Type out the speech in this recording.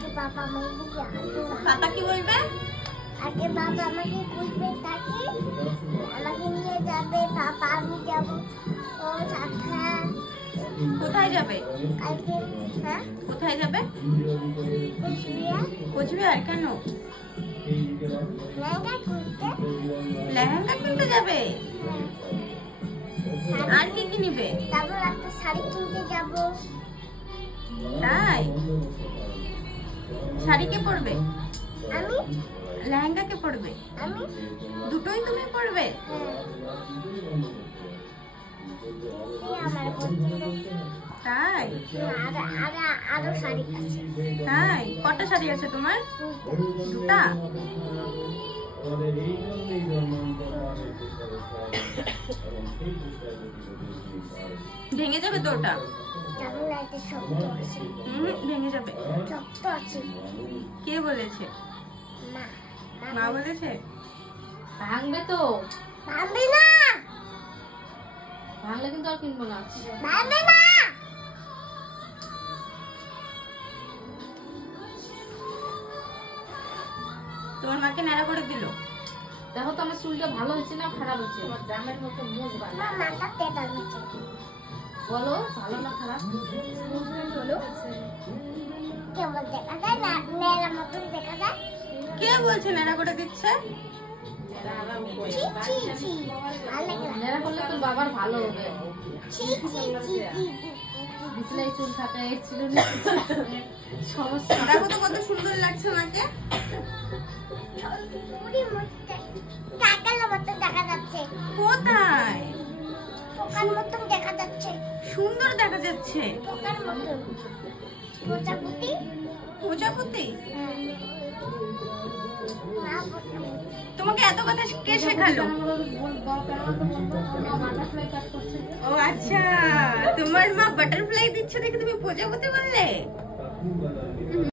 আগে বাবা পাপা কি বলবে? আগে বাবা আমাকে খুঁজবে, তাকে আমাকে নিয়ে যাবে। পাপা আমি যাবো ও সাথে। কোথায় যাবে? কালকে হ্যাঁ কোথায় যাবে? কোচবিহার। কোচবিহার কেন? লেহেঙ্গা খুঁজতে। লেহেঙ্গা কিনতে যাবে? আর কি কি নিবে? তারপর একটা শাড়ি কিনতে যাবো। তাই? শাড়ি কে পরবে? আমি। লেহেঙ্গা কে পরবে? আমি। দুটোই তুমি পরবে? আমার পছন্দ। তাই? আরো শাড়ি আছে। তাই? কটা শাড়ি আছে তোমার? দুটা? ভেঙে যাবে তো ওটা? ভেঙে যাবে। কে বলেছে? মা বলেছে? ভাঙবে তো। ভাঙবে না। ভাঙলে কিন্তু আর কিনবো না। ভাঙবে না। তোমার মাকে ন্যাড়া করে দিল। দেখো তো আমার চুলটা ভালো হচ্ছে না খারাপ হচ্ছে? আমার জামের মতো মুখ ভালো। মাথা তেতাল হচ্ছে। বলো ভালো না খারাপ? বলো কেমন দেখা যায়? না নেড়া মতন দেখা যায়। কে বলছে ন্যাড়া করে দিচ্ছে? ছি ছি ছি। ভালো লাগে না। নেড়া করলে তোর বাবার ভালো হবে। ছি ছি ছি ছি। বিছলাই চুল কাটা ছিল না সমস্যা। দেখো তো কত সুন্দর লাগছে মাকে। পুরি মুখটা কাকার মতন দেখা যাচ্ছে। কোথায়? পোকার মতন দেখা যাচ্ছে। সুন্দর দেখা যাচ্ছে। পোকার মতন। প্রজাপতি। প্রজাপতি? না প্রজাপতি। তোমাকে এত কথা কে শেখালো? ও আচ্ছা, তোমার মা বাটারফ্লাই দিচ্ছে দেখে তুমি প্রজাপতি বললে?